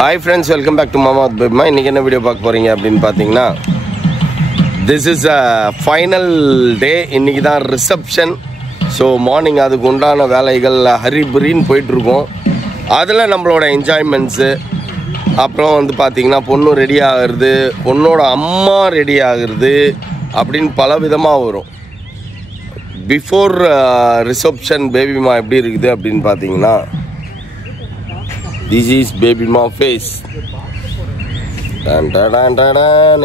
Hi friends, welcome back to Mama with Bebma. இன்னைக்கு என்ன video பார்க்க போறீங்க அப்படின்னு பார்த்தீங்கன்னா, this is a final day. இன்னைக்கு தான் ரிசப்ஷன். ஸோ மார்னிங் அதுக்கு உண்டான வேலைகள் ஹரிபரின்னு போயிட்டுருக்கோம். அதில் நம்மளோட என்ஜாய்மெண்ட்ஸு, அப்புறம் வந்து பார்த்திங்கன்னா பொண்ணு ரெடி ஆகிறது, பொண்ணோட அம்மா ரெடி ஆகிறது அப்படின்னு பல விதமாக வரும். பிஃபோர் ரிசப்ஷன் பேபிமா எப்படி இருக்குது அப்படின்னு பார்த்தீங்கன்னா, this is baby mom face.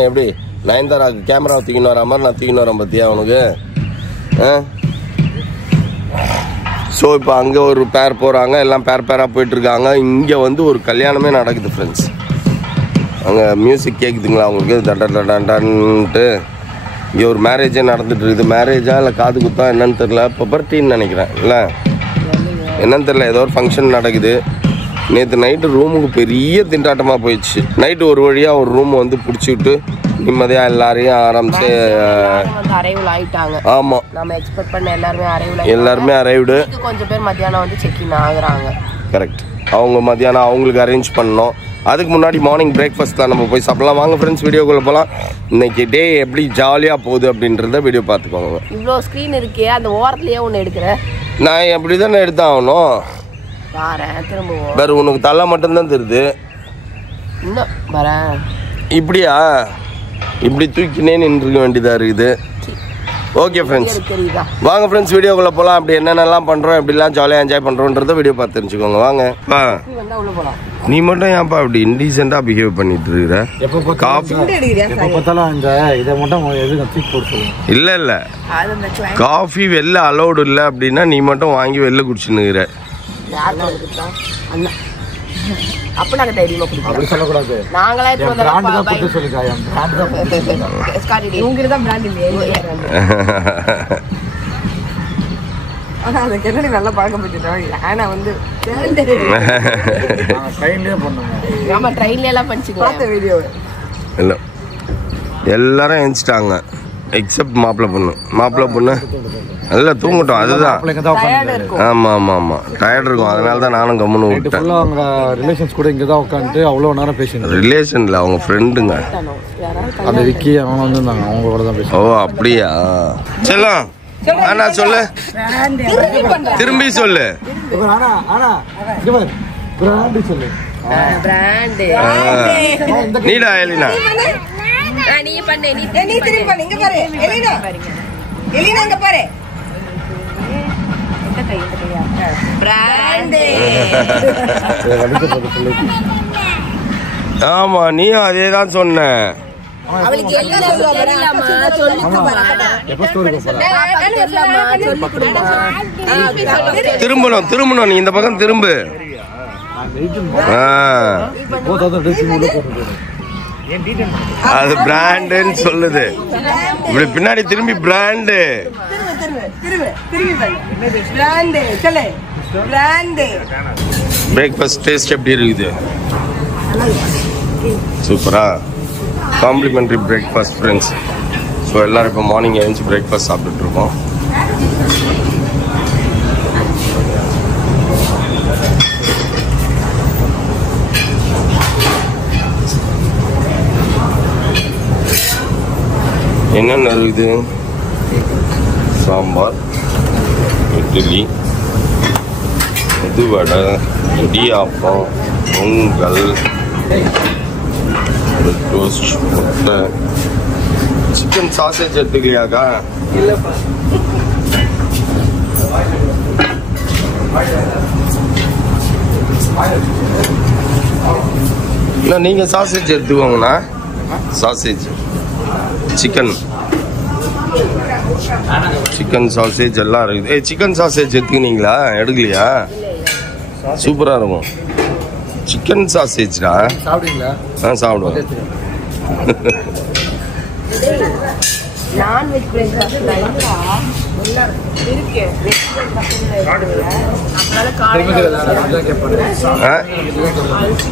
எப்படி நயன்தாராக்கு கேமரா தூக்கின்னு வர மாதிரி நான் தூக்கின்னு வரேன் பார்த்தியா அவனுக்கு. ஸோ இப்போ அங்கே ஒரு பேர் போகிறாங்க, எல்லாம் பேராக போயிட்டுருக்காங்க. இங்கே வந்து ஒரு கல்யாணமே நடக்குது ஃப்ரெண்ட்ஸ். அங்கே மியூசிக் கேட்குதுங்களா அவங்களுக்கு, தட்டான்ட்டு. இங்கே ஒரு மேரேஜே நடந்துட்டு இருக்குது. மேரேஜா இல்லை காது குத்தா என்னன்னு தெரில, பர்த்தின்னு நினைக்கிறேன். இல்லை என்னன்னு தெரில, ஏதோ ஒரு ஃபங்க்ஷன் நடக்குது. நேற்று நைட்டு ரூமுக்கு பெரிய திண்டாட்டமாக போயிடுச்சு. நைட்டு ஒரு வழியாக ஒரு ரூம் வந்து பிடிச்சிக்கிட்டு நிம்மதியாக எல்லாரையும் ஆரம்பிச்சு ஆமாம் நம்ம எக்ஸ்பெக்ட் பண்ண எல்லாருமே அரைவ்டு. கொஞ்சம் பேர் மத்தியானம் வந்து செக்இன் ஆகுறாங்க. கரெக்ட். அவங்க மத்தியானம் அவங்களுக்கு அரேஞ்ச் பண்ணோம். அதுக்கு முன்னாடி மார்னிங் பிரேக்ஃபாஸ்ட்டில் நம்ம போய் சாப்பிடலாம். வாங்க ஃப்ரெண்ட்ஸ் வீடியோக்குள்ளே போகலாம். இன்னைக்கு டே எப்படி ஜாலியாக போகுது அப்படின்றத வீடியோ பார்த்துக்கோங்க. இவ்வளோ ஸ்க்ரீன் இருக்கே, அந்த ஓரத்துலேயே ஒன்று எடுக்கிறேன். நான் எப்படி தானே எடுத்தாகணும். வேறு உனக்கு தலை மட்டும்தான் தெரியுது. இப்படியா இப்படி தூக்கினே நின்றுக்க வேண்டியதாக இருக்குது. ஓகே ஃப்ரெண்ட்ஸ், வாங்க ஃப்ரெண்ட்ஸ் வீடியோக்குள்ளே போகலாம். அப்படி என்னென்னலாம் பண்ணுறோம், எப்படிலாம் ஜாலியாக என்ஜாய் பண்ணுறோன்றத வீடியோ பார்த்து தெரிஞ்சுக்கோங்க. வாங்க. நீ மட்டும் ஏன்ப்பா அப்படி இன்டீசெண்டாக பிஹேவ் பண்ணிட்டு இருக்கிற? காஃபி இல்லை இல்லை, காஃபி வெளில அலௌடு இல்லை அப்படின்னா நீ மட்டும் வாங்கி வெளில குடிச்சுன்னுக்கிற. எல்லாரும் எழுந்துட்டாங்க எக்ஸப்ட் மாப்பிள்ளை பொண்ணு இல்லை தூங்கட்டும். அதுதான். ஆமாம் ஆமாம் ஆமாம், டயர்ட் இருக்கும். அதனால தான் நானும் கம்முன்னு விட்டேன். அவங்க ரிலேஷன்ஸ் கூட இங்கே தான் உட்காந்துட்டு அவ்வளோ நேரம் பேசினாங்க. ரிலேஷனில் அவங்க ஃப்ரெண்டுங்க. அந்த விக்கி அவங்க வந்துருந்தாங்க, அவங்க கூட தான் பேசுவாங்க. ஓ அப்படியா? செல்லம் அண்ணா சொல்லு, திரும்பி சொல்லு. நீடா எலினா, நீங்க பண்ணு, நீ திரும்பி பண்ணு. இங்க பாரு எலினா, எலினா இங்க பாரு. ஆமா நீயும் அதே தான் சொன்ன. திரும்பணும் நீ இந்த பக்கம் திரும்பு. அது பிராண்டுன்னு சொல்லுது. இப்படி பின்னாடி திரும்பி பிராண்டு. பிரேக்ஃபாஸ்ட் டேஸ்ட் எப்படி இருக்குது? சூப்பரா. Complimentary breakfast friends. ஸோ எல்லாரும் இப்போ மார்னிங் எழுந்து பிரேக்ஃபாஸ்ட் சாப்பிட்டுட்டு இருக்கோம். என்னென்ன இருக்குது? சாம்பார், இட்லி, மெதுவடை, இடியாப்பம், பொங்கல், டோஸ்ட், முட்டை, சிக்கன் சாசேஜ் எடுத்துக்கலையாக்கா? இல்லை நீங்கள் சாசேஜ் எடுத்துக்கோங்கண்ணா. சாசேஜ் சிக்கன் சாசேஜ் எல்லாம் இருக்குது. சிக்கன் சாசேஜ் எடுத்துக்கினீங்களா? எடுக்கலையா? சூப்பராக இருக்கும் சிக்கன் சாசேஜ்டா. சாப்பிடுவீங்களா? சாப்பிடுவோம்.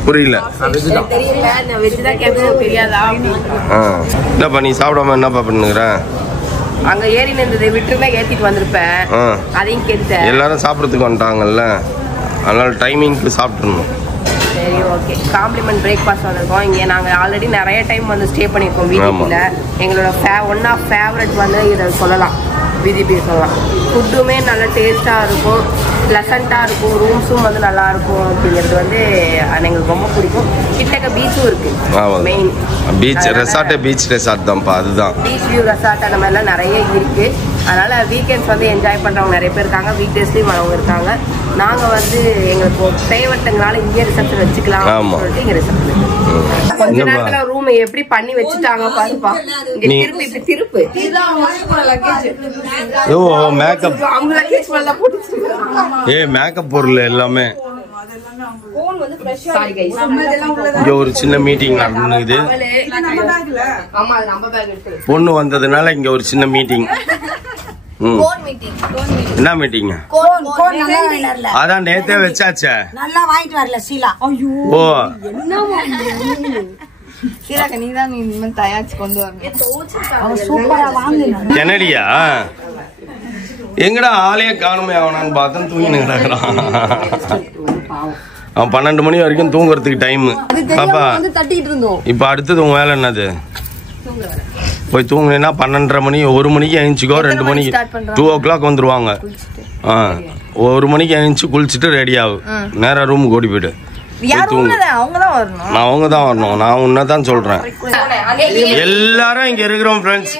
புரியல. என்னப்பா நீ சாப்பிடாம என்னப்பா பண்ணுற? அங்க ஏறி நின்றதை விட்டுருந்தா ஏத்திட்டு வந்திருப்பேன். அதையும் கேட்டேன். எல்லாரும் சாப்பிட்றதுக்கு வந்துட்டாங்கல்ல, அதனால டைமிங்க்கு சாப்பிட்றணும். சரி ஓகே. காம்ப்ளிமெண்ட் பிரேக்ஃபாஸ்ட் வந்திருக்கோம். இங்கே நாங்கள் ஆல்ரெடி நிறைய டைம் வந்து ஸ்டே பண்ணியிருக்கோம் விஜிபியில். எங்களோட ஒன் ஆஃப் ஃபேவரட் வந்து இதை சொல்லலாம், விஜிபி சொல்லலாம். ஃபுட்டுமே நல்ல டேஸ்ட்டாக இருக்கும், ப்ளசண்ட்டாக இருக்கும், ரூம்ஸும் வந்து நல்லாயிருக்கும் அப்படிங்கிறது வந்து எங்களுக்கு ரொம்ப பிடிக்கும். கிட்டக்க பீச்சும் இருக்குது. மெயின் பீச் ரெசார்ட்டே பீச் ரெசார்ட் தான்ப்பா. அதுதான் பீச் வியூ ரெசார்ட் அந்த மாதிரிலாம் நிறைய இருக்குது. அதனால் வீக்கெண்ட்ஸ் வந்து என்ஜாய் பண்ணுறவங்க நிறைய பேர் இருக்காங்க, வீக் டேஸ்லேயும் வரவங்க இருக்காங்க. நாங்கள் வந்து எங்களுக்கு ஃபேவரட்டுங்கனால இங்கே ரிசப்ஷன் வச்சுக்கலாம் சொல்லிட்டு இங்கே ரிசப்ஷன் கொஞ்ச நேரத்தில் ரூம் எப்படி பண்ணி வச்சுட்டாங்க பாருப்பா. இங்கே திருப்பு இப்படி திருப்பு மேக்கப் அவங்க லக்கேஜ் எல்லாம் போட்டு மேக்கப் பொருள் எல்லாமே. சாரி கைஸ், இங்க ஒரு சின்ன மீட்டிங் நடந்துது. ஆமா அது நம்ம பேக் எடுத்து பொண்ணு வந்ததுனால இங்க ஒரு சின்ன மீட்டிங். என்ன மீட்டிங்? அதான் நேத்தே வச்சாச்சே. நல்லா வாங்கிட்டு வரல சீலா. ஓ சீலாக்க நீ தான் இனிமேல் தயாரிச்சு கொண்டு வரணும். சூப்பரா வாங்கினா கெனடியா? எங்கடா ஆளையே காணுமே அவனான்னு பார்த்தேன், தூங்கி கிடக்குறான். அவன் 12 மணி வரைக்கும் தூங்குறதுக்கு டைம். பாப்பா இப்ப அடுத்தது உன் வேலை என்னது? போய் தூங்குனா 12:30 மணி, 1 மணிக்கு எழுந்துக்கோ, 2 மணிக்கு 2 o'clock வந்துருவாங்க. 1 மணிக்கு எழுந்துச்சு குளிச்சுட்டு ரெடி ஆகும், நேரா ரூமுக்கு ஓடி போயிடு. அவங்க தான் வரணும். நான் உன்னதான் சொல்றேன். எல்லாரும் இங்க இருக்கிறோம் ஃப்ரெண்ட்ஸ்.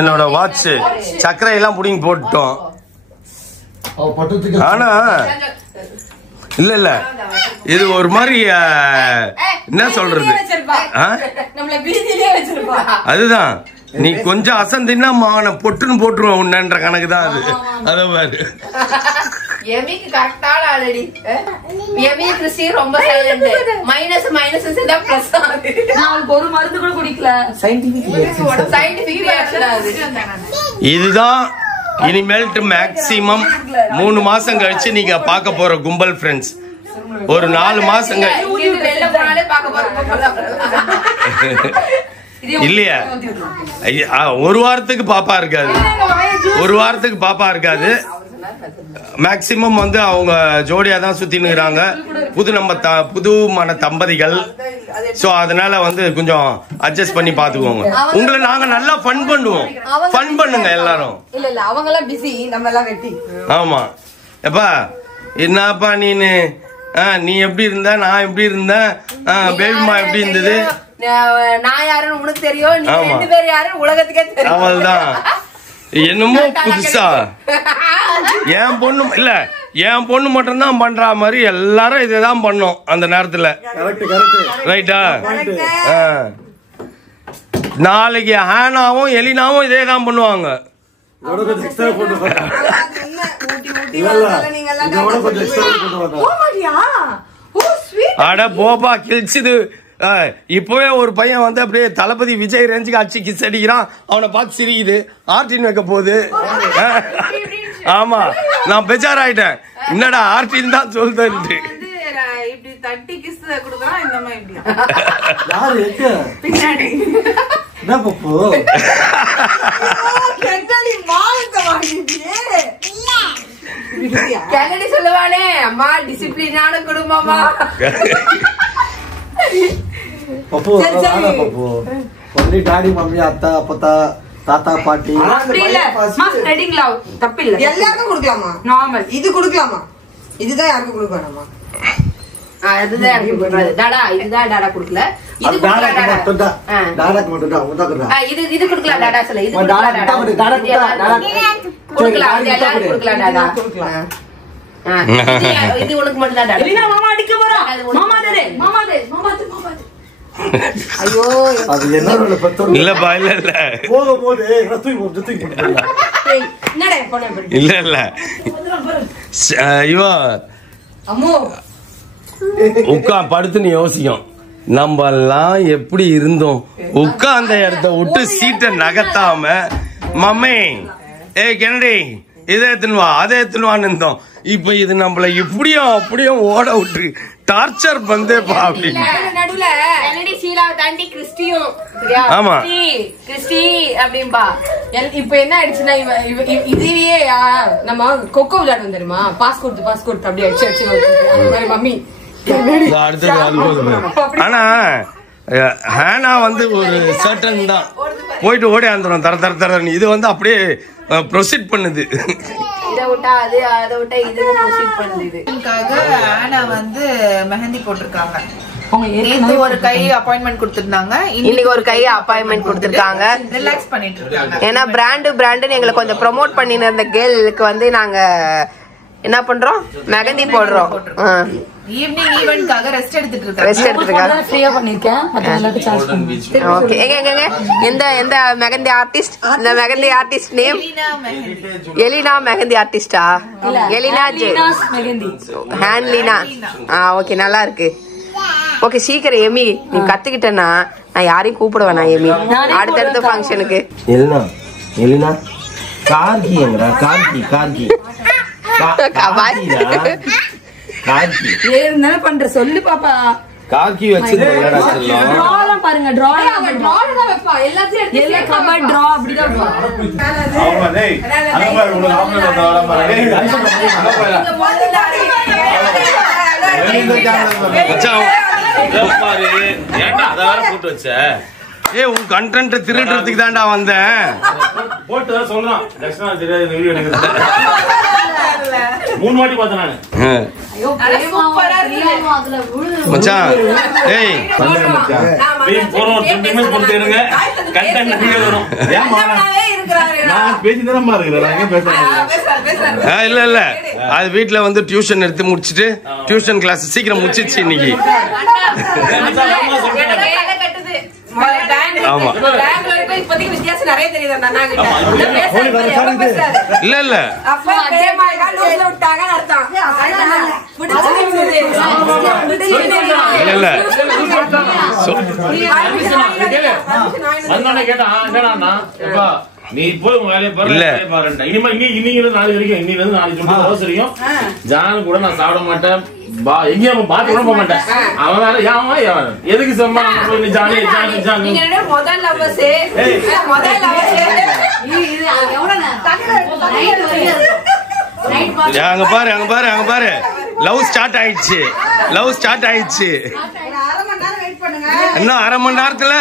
என்னோட வாட்ச் சக்கரை எல்லாம் புடிங்கி போட்டோம். ஆனா இல்ல இது ஒரு மாதிரி என்ன சொல்றது, அதுதான் நீ கொஞ்சம் அசந்தின்னா மாவன பொட்டுன்னு போட்டுருவோம் உன்னன்ற கணக்கு தான் அது. அத பாரு எமிக்கு கரெக்டான ஆல்ரெடி. எமி கிறிஸ்டி ரொம்ப சைலண்ட். மைனஸ் சேர்ந்தா பிளஸ் ஆகுது. நான் ஒரு மருந்து கூட குடிக்கல. சயின்டிஃபிக் ரியாக்ஷன் ஆகுது. இதுதான் இனிமேல்ட்டு மேக்ஸிமம் 3 மாசம் கழிச்சு நீங்க பார்க்க போற கும்பல் ஃப்ரெண்ட்ஸ். ஒரு 4 மாசம் இல்லையா, ஒரு வாரத்துக்கு பாப்பா இருக்காது. ஒரு வாரத்துக்கு பாப்பா இருக்காது. மேக்சிமம் வந்து அவங்க ஜோடியா தான் சுத்தினுங்கிறாங்க, புது மன தம்பதிகள். சோ அதனால வந்து கொஞ்சம் அட்ஜஸ்ட் பண்ணி பாத்துக்கோங்க. உங்களை நாங்க நல்லா ஃபன் பண்ணுவோம். ஃபன் பண்ணுங்க எல்லாரும். இல்ல இல்ல அவங்க எல்லாம் பிஸி, நம்ம எல்லாம் வெட்டி. ஆமா எப்பா என்னப்பா நீ எப்படி இருந்த, நான் எப்படி இருந்தேன், பேபிமா எப்படி இருந்தது, நான் யாருன்னு உனக்கு தெரியும், நீ ரெண்டு பேர் யாருன்னு உலகத்துக்கே தெரியும். அவள்தான் என்னமோ புதுசா என் பொண்ணு இல்ல, என் பொண்ணு மட்டும் தான் பண்ற மாதிரி எல்லாரும் இதான் பண்ணோம் அந்த நேரத்துல. ரைட்டா? நாளைக்கு ஹானாவும் எலினாவும் இதே தான் பண்ணுவாங்க. அட போப்பா கிழிச்சுது. இப்பவே ஒரு பையன் வந்து அப்படியே தளபதி விஜய் ரேஞ்சுக்கு அடிச்சு கிஸ் அடிக்கிறான். அவனை பார்த்து சிரிக்குது. ஆர்டின் வைக்க போகுது. ஆமா நான் பெஜார் ஆயிட்டேன். என்னடா ஆர்டின் தான் சொல்லுது. இப்படி தட்டி கிஸ் கொடுக்கறான் இந்த மாதிரி. யாரு எங்க பின்னாடி என்ன பப்பு கெட்டலி மாலக்க வாங்கிட்டியே. கெட்டலி சொல்லுவானே அம்மா டிசிப்ளினான குடும்பமா. பப்பு ஆனா பப்பு ஒன்லி டாடி மம்மி அத்தா அப்பத்தா தாத்தா பாட்டி அப்படி இல்ல மாஸ் ரெடிங் லவ் தப்பு இல்ல. எல்லாருக்கும் கொடுக்கலாமா? நார்மல் இது கொடுக்கலாமா? இதுதான் யாருக்கும் கொடுக்க வேணாமா? அதுதான் எனக்கு கொடுக்கறது. டாடா இதுதான் டாடா கொடுக்கல. இது கொடுக்கல டாடா. டாடாக்கு மட்டும் தான் உதக்குறா. இது கொடுக்கல டாடா சொல்ல. இது கொடுக்கல டாடா. டாடா கொடுக்கல. அது எல்லாரும் கொடுக்கல டாடா. இது உனக்கு மட்டும் தான் டாடா. இல்ல மாமா அடிக்க போறா. மாமா தரே மாமா தே மாமா தே மாமா தே. ஐயோ அது என்னோட பத்தம் இல்லப்பா இல்ல இல்ல போகும்போது ரத்துக்கு போடுங்க. என்னடா போனே படி. இல்ல இல்ல ஐயோ அம்மோ உட்கா படுத்து நீ யோசிக்கும். நம்ம எல்லாம் எப்படி இருந்தோம், உட்கார்ந்த இடத்த விட்டு சீட்டை நகர்த்தாம மம்மே கெனடி இதை எடுத்துன்னு வா அதை எடுத்துன்னு வான்னு இருந்தோம். இப்ப இது நம்மள இப்படியும் அப்படியும் ஓட விட்டு டார்ச்சர் பந்தே பா அப்படின்னு. நடுவுல கெனடி ஷீலாவை தாண்டி கிறிஸ்டியும் சரியா? ஆமா. கிறிஸ்டி அப்படின்பா. இப்ப என்ன ஆயிடுச்சுன்னா இதுவே நம்ம கொக்கோ விளையாடுவோம் தெரியுமா? பாஸ்போர்ட் அப்படி அடிச்சு மம்மி ஆனா ஹேனா வந்து ஒரு சர்டன் தான் போயிட்டு ஓடி வந்துடும் தர தர தர. இது வந்து அப்படியே ப்ரொசீட் பண்ணுது. இதை விட்டா அது அதை விட்டா இது ப்ரொசீட் பண்ணுது. ஆனா வந்து மெஹந்தி போட்டிருக்காங்க. ஒரு கை அப்பாயின்மெண்ட் கொடுத்திருந்தாங்க. இன்னைக்கு ஒரு கை அப்பாயின்மெண்ட் கொடுத்திருக்காங்க. ரிலாக்ஸ் பண்ணிட்டு இருக்காங்க. ஏன்னா பிராண்டுன்னு எங்களை கொஞ்சம் ப்ரொமோட் பண்ணிட்டு இருந்த கேர்ளுக்கு வந்து நாங்க என்ன பண்றோம்? மெஹந்தி போடுறோம். ஈவினிங் ஈவென்ட்காக ரெஸ்ட் எடுத்துட்டு ரெஸ்ட் எடுத்துருக்காங்க. ஃப்ரீயா பண்ணிருக்கேன். மத்தவங்களுக்கு சார்ஜ் பண்ணுவேன். ஓகே. எந்த மெஹந்தி ஆர்டிஸ்ட்? இந்த mehndi artist name Elina mehndi ஆர்டிஸ்டா? எலினா மெஹந்தி ஹேண்ட்லினா. ஓகே, நல்லா இருக்கு. ஓகே, சீக்கிரம் எமி நீ கத்துக்கிட்டேன்னா நான் யாரையும் கூப்பிட வேணாம் எமி அடுத்தடுத்த ஃபங்க்ஷனுக்கு. எலினா கார்கி எங்கடா? கார்கி கார்கி என்ன பண்ற சொல்லு பாப்பா. காக்கி வச்சிருந்தா டிராலாம் பாருங்க. டிரா தான் வைப்பா. எல்லாத்தையும் எடுத்து கபர் டிரா அப்படிதான் வைப்பா. அவங்க டேய் அங்க பாரு உங்க ஆபரேஷன் வர பாரு. மச்சான் பாரு ஏன்டா அத வேற போட்டு வச்ச? உன் கண்டென்ட் திருடுறதுக்கு தான்டா வந்தேன். போட்டு வர சொல்றான். தக்ஷனா தெரியாத வீடியோ எடுக்குது. 3 வாட்டி பார்த்தேன் நானு. மச்சான் ஏய் பேசி போறோம் 2 நிமிஷம் போட்டு இருங்க. கண்டென்ட் வீடியோ வரும். ஏமா நான் பேசி தானமா இருக்கறேன். நான் எங்க பேசுறேன்? இல்ல அது வீட்ல வந்து டியூஷன் எடுத்து முடிச்சிட்டு டியூஷன் கிளாஸ் சீக்கிரம் முடிச்சிச்சு இன்னைக்கு. ஆமா வித்தியாசம் நிறைய தெரியுது. இல்ல இல்ல வந்தோடனே கேட்டான் நீ போய் வேலையை பாரு. இனிமே இன்னைக்கு நாளைக்கு வரைக்கும் இன்னைக்கு நாளைக்கு வரைக்கும் ஜான் கூட நான் சாப்பிட மாட்டேன். எங்கேயும் பாத்து கூட போக மாட்டேன். அவன் வேற யாவன் எதுக்கு சொன்னா ஜானி ஜானி ஜானி அங்க பாரு லவ் ஸ்டார்ட் ஆயிடுச்சு. இன்னும் அரை மணி நேரத்துல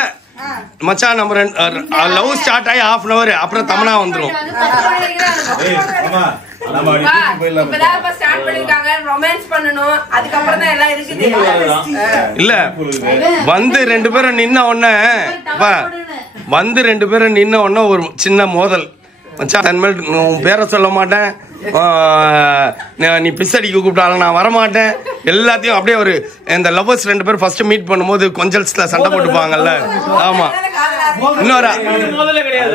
மச்சான் நம்ம லவ் ஸ்டார்ட் ஆகி 1/2 hour அப்புறம் தமனா வந்துரும். இல்ல வந்து 2 பேரும் நின்ன உடனே ஒரு சின்ன மோதல். மச்சான் உன் பேரை சொல்ல மாட்டேன், நீ பிசடிக்கு கூப்பிட்டாலும் நான் வரமாட்டேன். எல்லாத்தையும் அப்படியே ஒரு இந்த லவ்வர்ஸ் 2 பேரும் ஃபர்ஸ்ட் மீட் பண்ணும்போது கொஞ்சல்ஸ்ல சண்டை போட்டுப்பாங்கல்ல. ஆமா இன்னொரு மோதலே கிடையாது.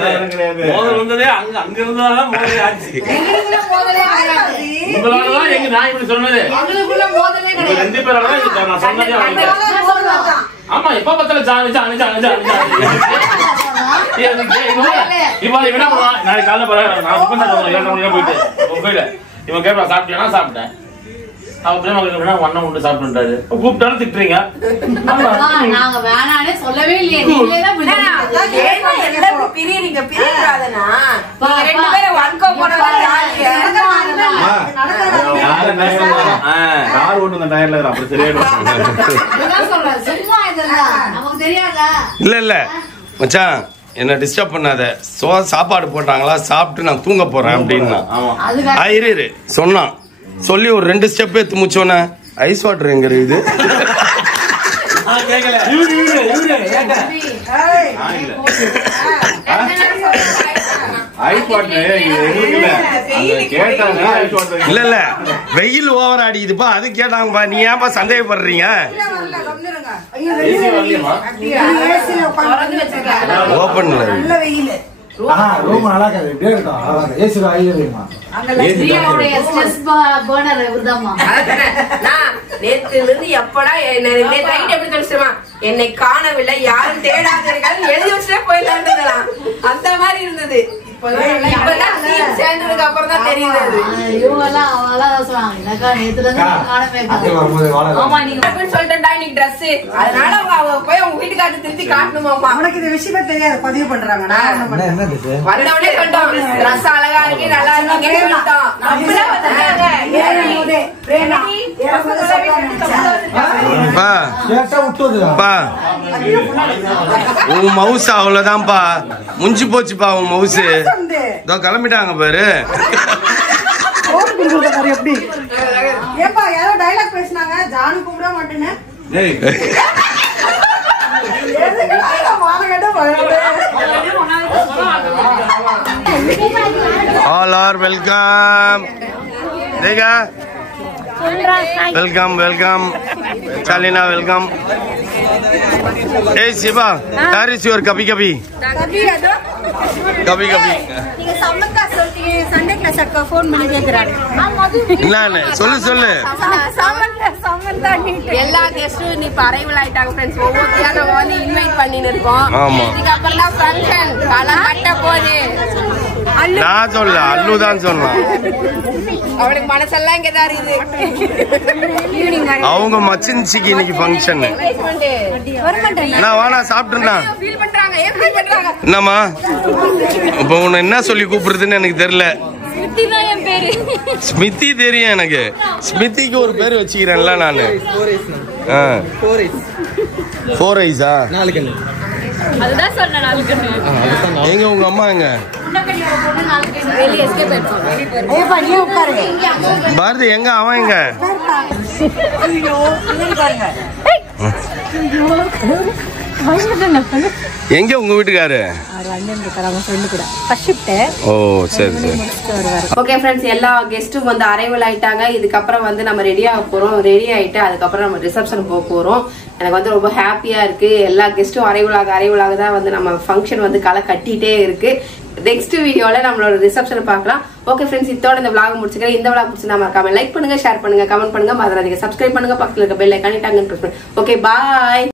மோதல் வந்ததே அங்க இருந்ததால மோதலே ஆச்சு. உங்களால எங்க நான் இப்படி சொன்னது எங்களுக்குள்ள மோதலே கிடையாது. 2 பேரால நான் சொன்னதே. ஆமா எப்ப பத்தல ஜானி ஜானி ஜானி ஜானி இவன் என்ன பண்ணுவான்? நாளைக்கு காலைல போறேன் நான் போயிட்டு போயிட்டு இவன் கேட்பா சாப்பிட்டியா? சாப்பிட்டேன். அவன் பிரேமா ஒன்னும் உண்டு சாப்பிட்டுட்டாரு. கூப்பிட்டாலும் திட்டுறீங்க. நாங்க வேணானே சொல்லவே இல்லையே. இல்ல மச்சான் என்ன டிஸ்டர்ப் பண்ணாத. சாப்பாடு போட்டாங்களா சாப்பிட்டு நான் தூங்க போறேன் அப்படின்னா இரு சொன்னான். சொல்லி ஒரு 2 ஸ்டெப் எடுத்து முடிச்சோன்னே ஐஸ் வாட்டர் எங்க இருக்குது? இல்ல வெயில் ஓவர் அடிக்குதுப்பா அது கேட்டாங்கப்பா. நீ ஏன்பா சந்தேகப்படுறீங்க? ஓப்பன்ல ரூம் நல்லா இருக்கு. ஏசி ஆயிடுமா எப்படா என்னை காணவில்லை யாரும் தேடாதீர்கள் எழுதி வச்சுட்டே போயிடலாம் அந்த மாதிரி இருந்தது. சேர்ந்ததுக்கு அப்புறம் தான் தெரியுது சொல்லிட்டேன்டா இன்னைக்கு ட்ரெஸ், அதனால அவங்க போய் உங்க வீட்டுக்காரத்து திருப்பி காட்டணுமாமா. உனக்கு இந்த விஷயமே தெரியாது, பதிவு பண்றாங்க. வந்தவனே சொல்லிட்டோம் ட்ரெஸ் அழகா இருக்கு நல்லா இருக்கீங்கன்னு சொல்லிட்டோம். உன் மவுஸ் அவ்வளவுதான்ப்பா, முடிஞ்சு போச்சுப்பா உன் மவுஸ். இதோ கிளம்பிட்டாங்க பாரு. எப்படி ஏப்பா யாரோ டைலாக் பேசினாங்க, ஜானு கூப்பிட மாட்டேன்னு. All are welcome. Dega. Welcome, welcome. Chalina, welcome. Hey Shiva, where is your kabi kabi? Kabi kabi. நீங்க சம்மந்தா சொல்லிட்டீங்க, சண்டே கிளாஸ் அக்கா ஃபோன் பண்ணி கேக்குறாங்க. இல்ல சொல்லு. சம்மந்தா எல்லா கெஸ்டும் இன்னைக்கு அரைவல் ஆயிட்டாங்க ஃப்ரெண்ட்ஸ். ஒவ்வொருத்தையா நம்ம வந்து இன்வைட் பண்ணின்னு இருக்கோம். இதுக்கப்புறம் தான் ஃபங்க்ஷன் களை கட்ட போகுது. நான் சொல்ல, அல்லு தான் சொன்னான். அவனுக்கு மனசெல்லாம் இங்கதான் இருக்குது. அவங்க மச்சின்சிக்கு இன்னைக்கு ஃபங்க்ஷன். நான் வாடா சாப்பிட்டுனா. என்னம்மா இப்ப உன்னை என்ன சொல்லி கூப்பிடுறதுன்னு எனக்கு தெரியல. ஸ்மிதி தெரியும் எனக்கு. ஸ்மிதிக்கு ஒரு பேர் வச்சுக்கிறேன்ல நானு. 4 ஐஸா? அதுதான் சொன்னேன். எங்க உங்க அம்மா எங்க? பாரதி எங்க? அவன் எங்க? எங்க உங்க வீட்டுக்காரு? ஓ சரி சரி. ஓகே ஃப்ரெண்ட்ஸ், எல்லா கெஸ்ட்டும் வந்து அரைவல் ஆயிட்டாங்க. இதுக்கப்புறம் வந்து நம்ம ரெடி ஆக போறோம். ரெடி ஆயிட்டு அதுக்கப்புறம் நம்ம ரிசப்ஷன் போக போறோம். எனக்கு வந்து ரொம்ப ஹாப்பியா இருக்கு. எல்லா கெஸ்ட்டும் அரைவலாக தான் வந்து நம்ம ஃபங்க்ஷன் வந்து களை கட்டிட்டே இருக்கு. நெக்ஸ்ட் வீடியோல நம்மளோட ரிசப்ஷன் பார்க்கலாம். ஓகே ஃப்ரெண்ட்ஸ், இதோட இந்த vlog முடிச்சுக்கிறேன். இந்த vlog பிடிச்சா மறக்காம லைக் பண்ணுங்க, ஷேர் பண்ணுங்க, கமெண்ட் பண்ணுங்க, மறந்துடாதீங்க சப்ஸ்கிரைப் பண்ணுங்க, பக்கத்துல இருக்க பெல் ஐகானை டாங்கன்னு பிரஸ் பண்ணுங்க. Okay bye.